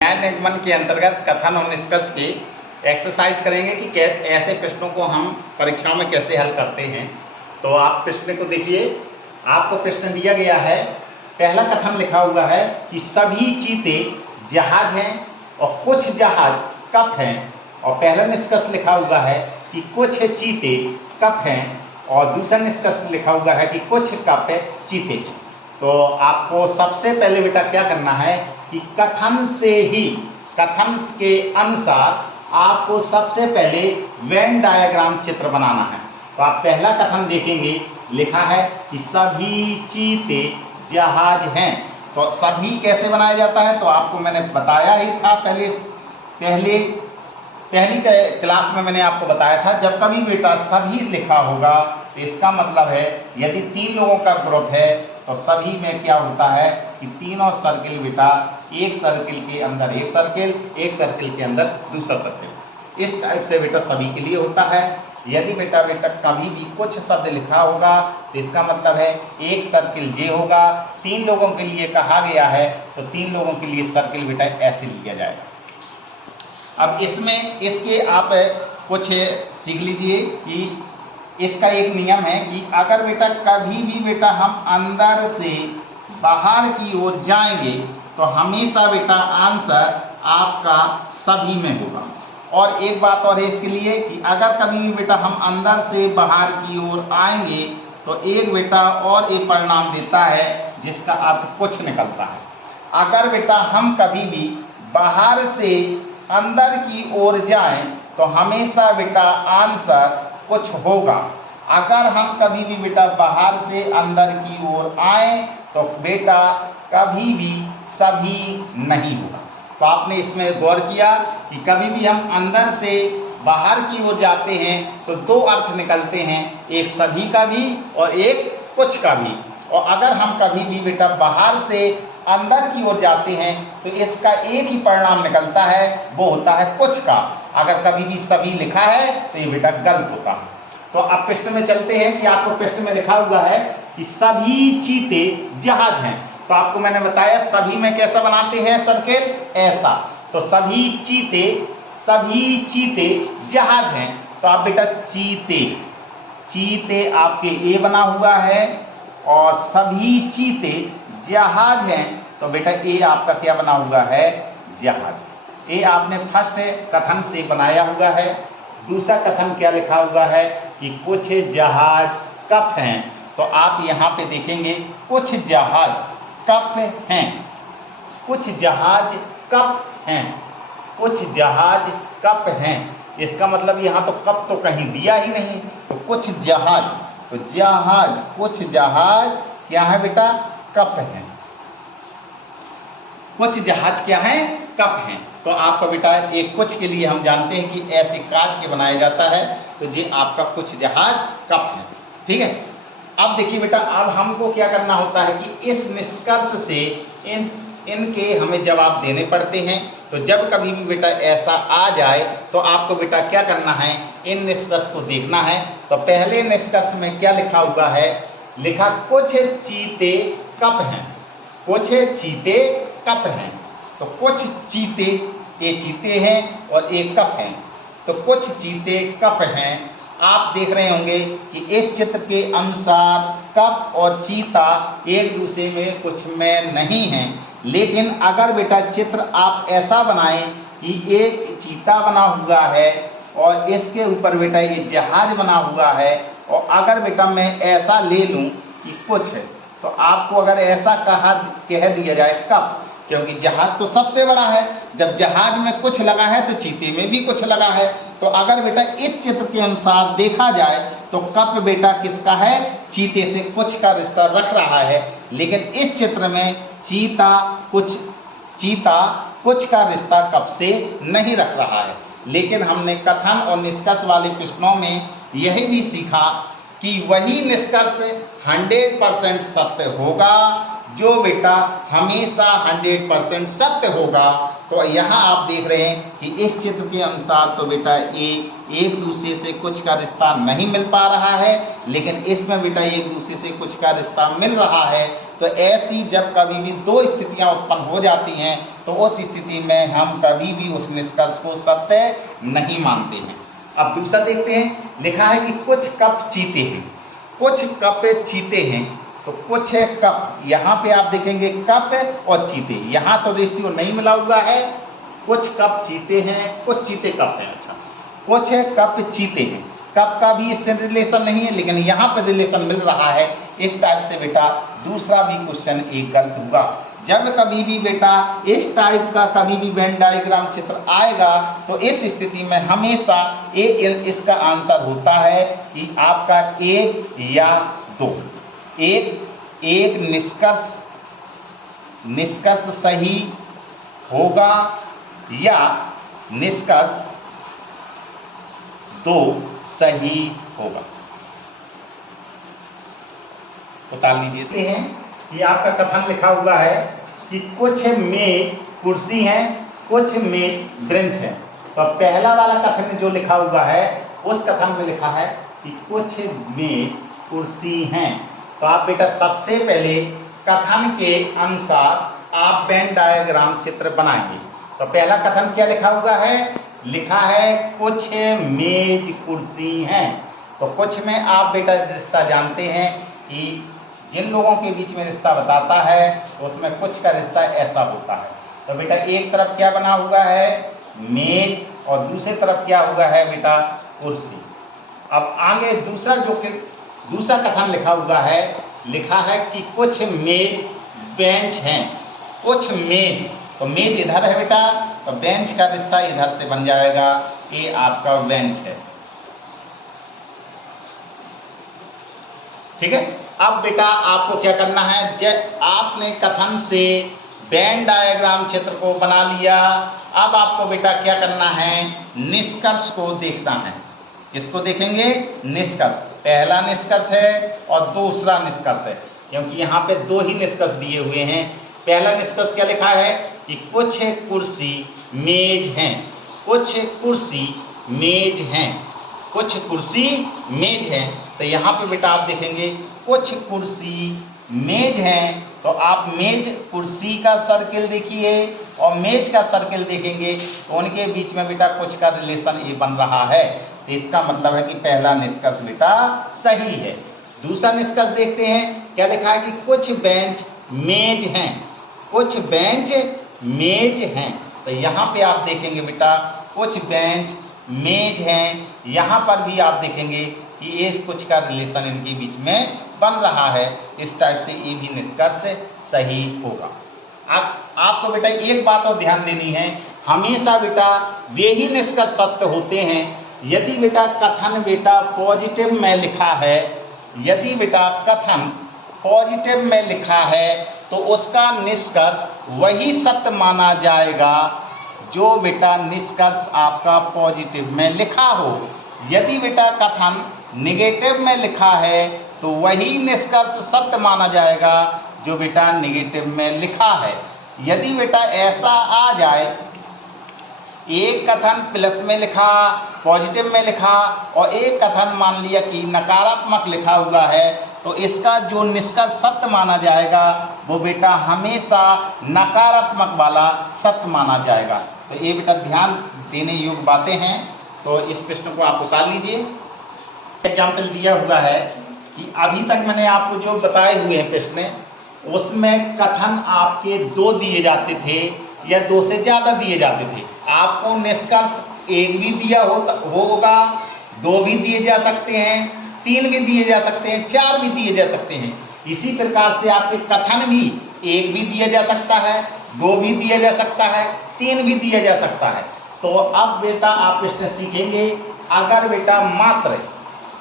न्याय निगमन के अंतर्गत कथन और निष्कर्ष की एक्सरसाइज करेंगे कि ऐसे प्रश्नों को हम परीक्षा में कैसे हल करते हैं। तो आप प्रश्न को देखिए, आपको प्रश्न दिया गया है। पहला कथन लिखा हुआ है कि सभी चीते जहाज हैं और कुछ जहाज कप हैं, और पहला निष्कर्ष लिखा हुआ है कि कुछ चीते कप हैं, और दूसरा निष्कर्ष लिखा हुआ है कि कुछ कप चीते हैं। तो आपको सबसे पहले बेटा क्या करना है कि कथन से ही, कथन के अनुसार आपको सबसे पहले वेन डायग्राम चित्र बनाना है। तो आप पहला कथन देखेंगे, लिखा है कि सभी चीते जहाज हैं। तो सभी कैसे बनाया जाता है तो आपको मैंने बताया ही था पहली क्लास में मैंने आपको बताया था। जब कभी बेटा सभी लिखा होगा तो इसका मतलब है यदि 3 लोगों का ग्रुप है तो सभी में क्या होता है कि तीनों सर्किल बेटा एक सर्किल के अंदर एक सर्किल, एक सर्किल के अंदर दूसरा सर्किल, इस टाइप से बेटा सभी के लिए होता है। यदि बेटा कभी भी कुछ शब्द लिखा होगा तो इसका मतलब है एक सर्किल जे होगा। 3 लोगों के लिए कहा गया है तो 3 लोगों के लिए सर्किल बेटा ऐसे लिया जाएगा। अब इसमें इसके आप कुछ सीख लीजिए कि इसका एक नियम है कि अगर बेटा कभी भी बेटा हम अंदर से बाहर की ओर जाएंगे तो हमेशा बेटा आंसर आपका सभी में होगा। और एक बात और है इसके लिए कि अगर कभी भी बेटा हम अंदर से बाहर की ओर आएंगे तो एक बेटा और एक परिणाम देता है जिसका अर्थ कुछ निकलता है। अगर बेटा हम कभी भी बाहर से अंदर की ओर जाएं तो हमेशा बेटा आंसर कुछ होगा। अगर हम कभी भी बेटा बाहर से अंदर की ओर आए तो बेटा कभी भी सभी नहीं होगा। तो आपने इसमें गौर किया कि कभी भी हम अंदर से बाहर की ओर जाते हैं तो 2 अर्थ निकलते हैं, एक सभी का भी और एक कुछ का भी। और अगर हम कभी भी बेटा बाहर से अंदर की ओर जाते हैं तो इसका एक ही परिणाम निकलता है, वो होता है कुछ का। अगर कभी भी सभी लिखा है तो ये बेटा गलत होता है। तो अब प्रश्न में चलते हैं कि आपको प्रश्न में लिखा हुआ है कि सभी चीते जहाज हैं। तो आपको मैंने बताया सभी में कैसा बनाते हैं सर्किल, ऐसा। तो सभी चीते जहाज हैं। तो आप बेटा चीते आपके ए बना हुआ है और सभी चीते जहाज हैं तो बेटा ए आपका क्या बना हुआ है, जहाज। ए आपने फर्स्ट कथन से बनाया हुआ है। दूसरा कथन क्या लिखा हुआ है कि कुछ जहाज कप हैं। तो आप यहाँ पे देखेंगे कुछ जहाज कप हैं, कुछ जहाज कप हैं, कुछ जहाज कप हैं। इसका मतलब यहाँ तो कप तो कहीं दिया ही नहीं, तो कुछ जहाज, तो जहाज, कुछ जहाज क्या है बेटा, कप हैं। कुछ जहाज क्या है, कप हैं। तो आपका बेटा एक कुछ के लिए हम जानते हैं कि ऐसे काट के बनाया जाता है, तो ये आपका कुछ जहाज कप है। ठीक है। अब देखिए बेटा, अब हमको क्या करना होता है कि इस निष्कर्ष से इनके हमें जवाब देने पड़ते हैं। तो जब कभी भी बेटा ऐसा आ जाए तो आपको बेटा क्या करना है, इन निष्कर्ष को देखना है। तो पहले निष्कर्ष में क्या लिखा हुआ है, लिखा कुछ चीते कप हैं, कुछ चीते कप हैं। तो कुछ चीते, ये चीते हैं और एक कप हैं, तो कुछ चीते कप हैं। आप देख रहे होंगे कि इस चित्र के अनुसार कप और चीता एक दूसरे में कुछ में नहीं हैं। लेकिन अगर बेटा चित्र आप ऐसा बनाएं कि एक चीता बना हुआ है और इसके ऊपर बेटा ये जहाज बना हुआ है, और अगर बेटा मैं ऐसा ले लूं कि कुछ है, तो आपको अगर ऐसा कह दिया जाए कप, क्योंकि जहाज तो सबसे बड़ा है, जब जहाज में कुछ लगा है तो चीते में भी कुछ लगा है। तो अगर बेटा इस चित्र के अनुसार देखा जाए तो कप बेटा किसका है, चीते से कुछ का रिश्ता रख रहा है। लेकिन इस चित्र में चीता कुछ का रिश्ता कप से नहीं रख रहा है। लेकिन हमने कथन और निष्कर्ष वाले प्रश्नों में यही भी सीखा कि वही निष्कर्ष 100% सत्य होगा जो बेटा हमेशा 100% सत्य होगा। तो यहाँ आप देख रहे हैं कि इस चित्र के अनुसार तो बेटा ये एक दूसरे से कुछ का रिश्ता नहीं मिल पा रहा है, लेकिन इसमें बेटा एक दूसरे से कुछ का रिश्ता मिल रहा है। तो ऐसी जब कभी भी दो स्थितियां उत्पन्न हो जाती हैं तो उस स्थिति में हम कभी भी उस निष्कर्ष को सत्य नहीं मानते हैं। अब दूसरा देखते हैं, लिखा है कि कुछ कप चीते हैं, कुछ कप चीते हैं, तो कुछ है कप, यहाँ पे आप देखेंगे कप और चीते, यहाँ तो रेशियो नहीं मिला हुआ है, कुछ कप चीते हैं, कुछ चीते कप हैं। अच्छा, कुछ है कप चीते हैं, कप का भी इससे रिलेशन नहीं है लेकिन यहाँ पर रिलेशन मिल रहा है। इस टाइप से बेटा दूसरा भी क्वेश्चन एक गलत होगा। जब कभी भी बेटा इस टाइप का कभी भी वेन डायग्राम चित्र आएगा तो इस स्थिति में हमेशा इसका आंसर होता है कि आपका एक या दो, एक निष्कर्ष सही होगा या निष्कर्ष दो सही होगा। उतार लीजिए हैं, ये आपका कथन लिखा हुआ है कि कुछ मेज कुर्सी हैं, कुछ मेज बेंच हैं। तो पहला वाला कथन जो लिखा हुआ है उस कथन में लिखा है कि कुछ मेज कुर्सी हैं। तो आप बेटा सबसे पहले कथन के अनुसार आप वेन डायग्राम चित्र बनाएंगे। तो पहला कथन क्या लिखा हुआ है, लिखा है कुछ मेज कुर्सी हैं। तो कुछ में आप बेटा रिश्ता जानते हैं कि जिन लोगों के बीच में रिश्ता बताता है तो उसमें कुछ का रिश्ता ऐसा होता है। तो बेटा एक तरफ क्या बना हुआ है, मेज, और दूसरी तरफ क्या हुआ है बेटा, कुर्सी। अब आगे दूसरा कथन लिखा हुआ है, लिखा है कि कुछ मेज बेंच हैं, कुछ मेज, तो मेज इधर है बेटा, तो बेंच का रिश्ता इधर से बन जाएगा, ये आपका बेंच है। ठीक है। अब बेटा आपको क्या करना है, जब आपने कथन से वेन डायग्राम चित्र को बना लिया, अब आपको बेटा क्या करना है, निष्कर्ष को देखना है। किसको देखेंगे, निष्कर्ष। पहला निष्कर्ष है और दूसरा निष्कर्ष है, क्योंकि यहाँ पे दो ही निष्कर्ष दिए हुए हैं। पहला निष्कर्ष क्या लिखा है कि कुछ कुर्सी मेज हैं, कुछ कुर्सी मेज हैं, कुछ कुर्सी मेज हैं। तो यहाँ पे बेटा आप देखेंगे कुछ कुर्सी मेज हैं, तो आप मेज कुर्सी का सर्किल देखिए और मेज का सर्किल देखेंगे तो उनके बीच में बेटा कुछ का रिलेशन ये बन रहा है। तो इसका मतलब है कि पहला निष्कर्ष बेटा सही है। दूसरा निष्कर्ष देखते हैं, क्या लिखा है कि कुछ बेंच मेज हैं, कुछ बेंच मेज हैं। तो यहाँ पे आप देखेंगे बेटा कुछ बेंच मेज हैं, यहाँ पर भी आप देखेंगे कि ये कुछ का रिलेशन इनके बीच में बन रहा है। इस टाइप से ये भी निष्कर्ष सही होगा। आपको बेटा एक बात और ध्यान देनी है, हमेशा बेटा वे ही निष्कर्ष सत्य होते हैं यदि बेटा कथन बेटा पॉजिटिव में लिखा है। यदि बेटा कथन पॉजिटिव में लिखा है तो उसका निष्कर्ष वही सत्य माना जाएगा जो बेटा निष्कर्ष आपका पॉजिटिव में लिखा हो। यदि बेटा कथन निगेटिव में लिखा है तो वही निष्कर्ष सत्य माना जाएगा जो बेटा निगेटिव में लिखा है। यदि बेटा ऐसा आ जाए, एक कथन प्लस में लिखा, पॉजिटिव में लिखा और एक कथन मान लिया कि नकारात्मक लिखा हुआ है, तो इसका जो निष्कर्ष सत्य माना जाएगा वो बेटा हमेशा नकारात्मक वाला सत्य माना जाएगा। तो ये बेटा ध्यान देने योग्य बातें हैं। तो इस प्रश्न को आप उतार लीजिए। एग्जाम्पल दिया हुआ है कि अभी तक मैंने आपको जो बताए हुए हैं प्रश्न, उसमें कथन आपके दो दिए जाते थे या दो से ज़्यादा दिए जाते थे। आपको निष्कर्ष एक भी दिया होगा, दो भी दिए जा सकते हैं, तीन भी दिए जा सकते हैं, चार भी दिए जा सकते हैं। इसी प्रकार से आपके कथन भी एक भी दिया जा सकता है, दो भी दिया जा सकता है, तीन भी दिया जा सकता है। तो अब बेटा आप प्रश्न सीखेंगे, अगर बेटा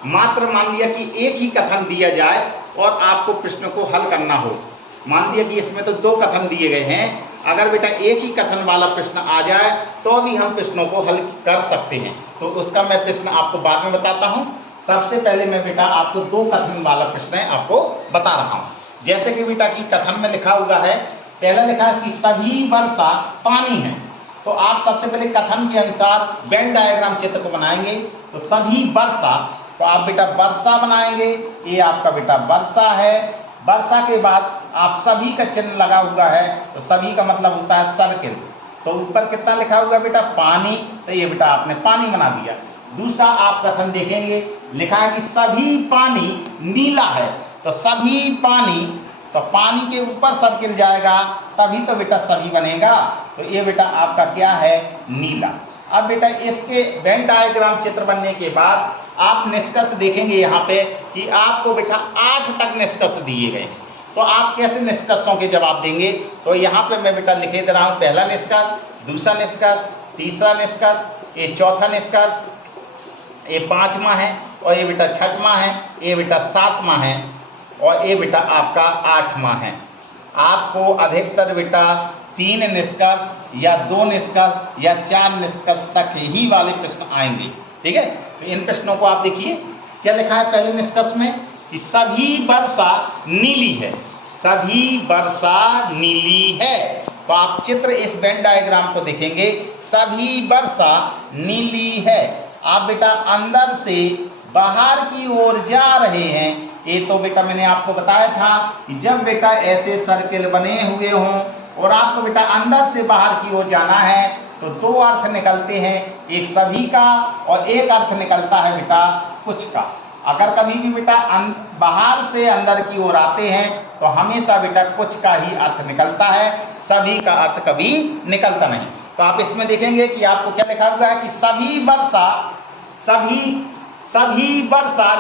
मात्र मान लिया कि एक ही कथन दिया जाए और आपको प्रश्न को हल करना हो, मान लिया कि इसमें तो दो कथन दिए गए हैं, अगर बेटा एक ही कथन वाला प्रश्न आ जाए तो भी हम प्रश्नों को हल कर सकते हैं। तो उसका मैं प्रश्न आपको बाद में बताता हूँ। सबसे पहले मैं बेटा आपको दो कथन वाला प्रश्न है आपको बता रहा हूँ। जैसे कि बेटा की कथन में लिखा हुआ है, पहला लिखा है कि सभी वर्षा पानी है। तो आप सबसे पहले कथन के अनुसार वेन डायग्राम चित्र को बनाएंगे। तो सभी वर्षा, तो आप बेटा वर्षा बनाएंगे, ये आपका बेटा वर्षा है। वर्षा के बाद आप सभी का चिन्ह लगा हुआ है, तो सभी का मतलब होता है सर्किल। तो ऊपर कितना लिखा हुआ बेटा पानी, तो ये बेटा आपने पानी बना दिया। दूसरा आप कथन देखेंगे, लिखा है कि सभी पानी नीला है, तो सभी पानी, तो पानी के ऊपर सर्किल जाएगा तभी तो बेटा सभी बनेगा। तो ये बेटा आपका क्या है, नीला। अब बेटा इसके वेन डायग्राम चित्र बनने के बाद आप निष्कर्ष देखेंगे यहाँ पे कि आपको बेटा 8 तक निष्कर्ष दिए गए। तो आप कैसे निष्कर्षों के जवाब देंगे, तो यहाँ पे मैं बेटा लिखे दे रहा हूँ, पहला निष्कर्ष, दूसरा निष्कर्ष, तीसरा निष्कर्ष, ये चौथा निष्कर्ष, ये 5वां है, और ये बेटा 6वां है, ये बेटा 7वां है, और ये बेटा आपका 8वां है। आपको अधिकतर बेटा 3 निष्कर्ष या 2 निष्कर्ष या 4 निष्कर्ष तक ही वाले प्रश्न आएंगे। ठीक है, तो इन प्रश्नों को आप देखिए, क्या लिखा है पहले निष्कर्ष में कि सभी वर्षा नीली है, सभी वर्षा नीली है। तो आप चित्र इस वेन डायग्राम को देखेंगे, सभी वर्षा नीली है। आप बेटा अंदर से बाहर की ओर जा रहे हैं। ये तो बेटा मैंने आपको बताया था कि जब बेटा ऐसे सर्किल बने हुए हों और आपको बेटा अंदर से बाहर की ओर जाना है तो 2 अर्थ निकलते हैं, एक सभी का और एक अर्थ निकलता है बेटा कुछ का। अगर कभी भी बेटा बाहर से अंदर की ओर आते हैं तो हमेशा बेटा कुछ का ही अर्थ निकलता है, सभी का अर्थ कभी निकलता नहीं। तो आप इसमें देखेंगे कि आपको क्या लिखा हुआ है कि सभी वर्षा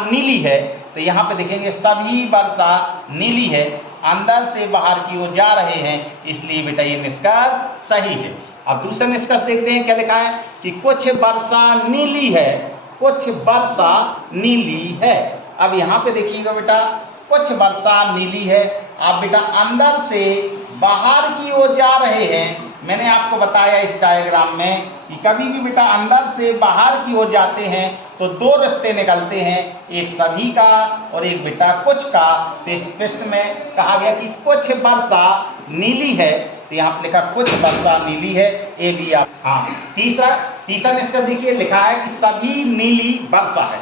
नीली है। तो यहाँ पे देखेंगे सभी वर्षा नीली है, अंदर से बाहर की ओर जा रहे हैं, इसलिए बेटा ये निष्कर्ष सही है। अब दूसरा निष्कर्ष देखते हैं, क्या लिखा है कि कुछ वर्षा नीली है, कुछ वर्षा नीली है। अब यहाँ पे देखिएगा बेटा कुछ वर्षा नीली है, आप बेटा अंदर से बाहर की ओर जा रहे हैं। मैंने आपको बताया इस डायग्राम में कि कभी भी बेटा अंदर से बाहर की ओर जाते हैं तो 2 रास्ते निकलते हैं, एक सभी का और एक बेटा कुछ का। तो इस प्रश्न में कहा गया कि कुछ वर्षा नीली है, तो यहाँ पे लिखा कुछ वर्षा नीली है, ये भी आप। हाँ, तीसरा निष्कर्ष देखिए, लिखा है कि सभी नीली वर्षा है,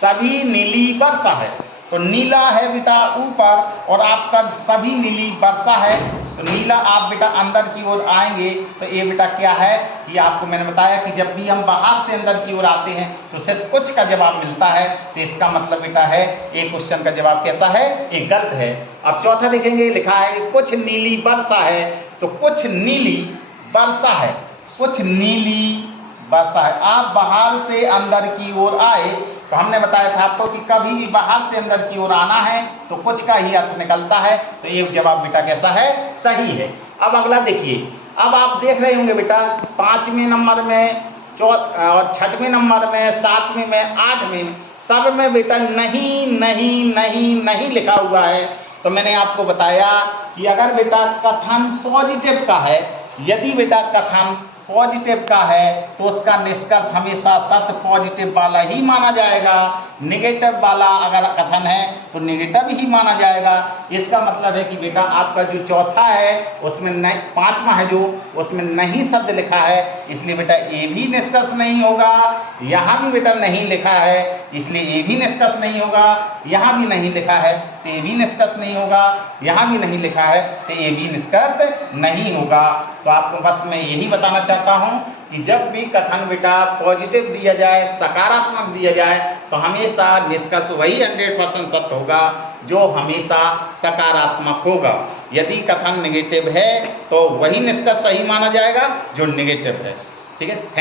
सभी नीली वर्षा है। तो नीला है बेटा ऊपर और आपका सभी नीली वर्षा है, तो नीला आप बेटा अंदर की ओर आएंगे तो ये बेटा क्या है कि आपको मैंने बताया कि जब भी हम बाहर से अंदर की ओर आते हैं तो सिर्फ कुछ का जवाब मिलता है। तो इसका मतलब बेटा है एक क्वेश्चन का जवाब कैसा है, एक गलत है। अब चौथा देखेंगे, लिखा है कुछ नीली वर्षा है, तो कुछ नीली वर्षा है, कुछ नीली वर्षा है। आप बाहर से अंदर की ओर आए तो हमने बताया था आपको कि कभी भी बाहर से अंदर की ओर आना है तो कुछ का ही अर्थ निकलता है, तो ये जवाब बेटा कैसा है, सही है। अब अगला देखिए, अब आप देख रहे होंगे बेटा 5वें नंबर में और 6वें नंबर में, 7वें में, 8वें में, सब में बेटा नहीं नहीं नहीं नहीं लिखा हुआ है। तो मैंने आपको बताया कि अगर बेटा कथन पॉजिटिव का है, यदि बेटा कथन पॉजिटिव का है तो उसका निष्कर्ष हमेशा सत्य पॉजिटिव वाला ही माना जाएगा। नेगेटिव वाला अगर कथन है तो नेगेटिव ही माना जाएगा। इसका मतलब है कि बेटा आपका जो चौथा है उसमें नहीं, 5वां है जो, उसमें नहीं शब्द लिखा है, इसलिए बेटा ये भी निष्कर्ष नहीं होगा। यहाँ भी बेटा नहीं लिखा है, इसलिए ये भी निष्कर्ष नहीं होगा। यहाँ भी नहीं लिखा है तो ये भी निष्कर्ष नहीं होगा। यहाँ भी नहीं लिखा है तो ये भी निष्कर्ष नहीं होगा। तो आपको बस मैं यही बताना चाहता हूँ कि जब भी कथन बेटा पॉजिटिव दिया जाए, सकारात्मक दिया जाए, तो हमेशा निष्कर्ष वही 100% सत्य होगा जो हमेशा सकारात्मक होगा। यदि कथन नेगेटिव है तो वही निष्कर्ष सही माना जाएगा जो नेगेटिव है। ठीक है, थैंक यू।